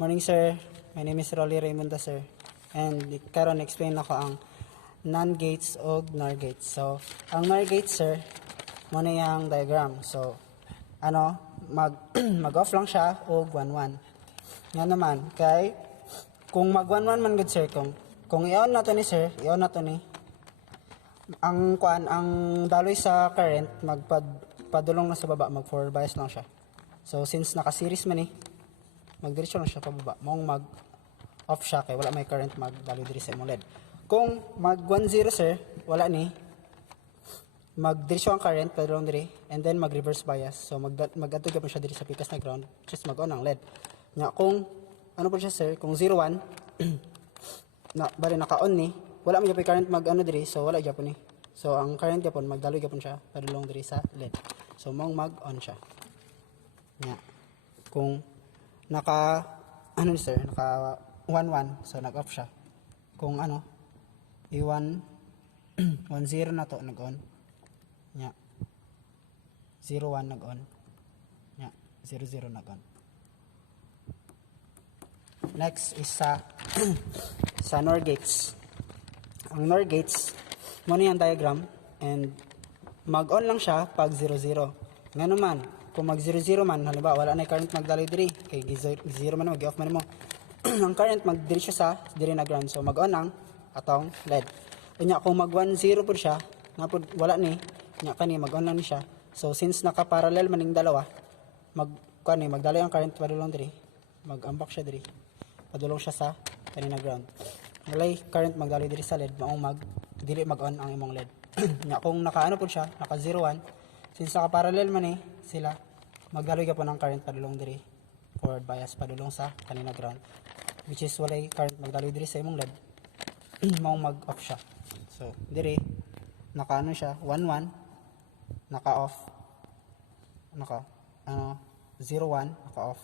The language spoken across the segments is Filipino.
Morning sir, my name is Rolly Raimonda sir. And karon explain ako ang NAND gates o NOR gates. So, ang NOR gates sir, muna yung diagram. So, mag-off lang siya o 1-1. Nga naman, kay kung mag 1-1 man good sir, kung i-on na to ni sir, i-on na to ni ang daloy sa current magpadulong na sa baba, mag forward bias lang siya. So since naka-series man magdiretso lang siya pababa, mong mag-off siya kay wala may current magdaloy diri sa imong LED. Kung mag 1-0 sir, wala ni magdiretso ang current padulong diri and then mag-reverse bias. So mag-adto gyud siya diri sa pikas na ground, just mag-on ang LED. Nya kung ano po siya sir, kung 0-1 na bali naka-on ni, wala man gyud current diri, so wala gyapon ni. So ang current gyapon magdaloy gyapon siya padulong diri sa LED. So mong mag-on siya. Nya kung naka sir, naka 1-1, so nag-off siya. Kung i-1 1-0 na to nag-on. Nya 0-1 nag-on. Nya 0-0 nag-on. Next is sa NOR gates. Ang NOR gates, muna yung diagram and mag-on lang siya pag 0-0. Nga naman, kung mag 0-0 man, halimbawa wala na current magdaloy diri, kay 0 man mag-off man mo. Ang current magdiri siya sa diri na ground. So mag-on ang atong LED. Unya kung mag 1-0 pud siya, wala ni, nya kani mag-on lang ni siya. So since naka-parallel man ning dalawa, magdaloy ang current padulong diri, mag-ambak siya diri. Padulong siya sa kanina ground. Walay current magdaloy diri sa LED, maong dili mag-on ang imong LED. Nya kung naka pud siya, naka 0-1, since naka-parallel man sila, magdaloy ka po ng current padulong diri, forward bias padulong sa kanina ground, which is walay current magdaloy diri sa imong LED, maong mag-off siya. So diri naka siya 1-1, naka-off, 0-1 naka-off,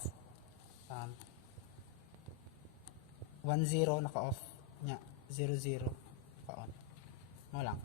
1-0 naka-off, nya 0-0 naka-on mo lang.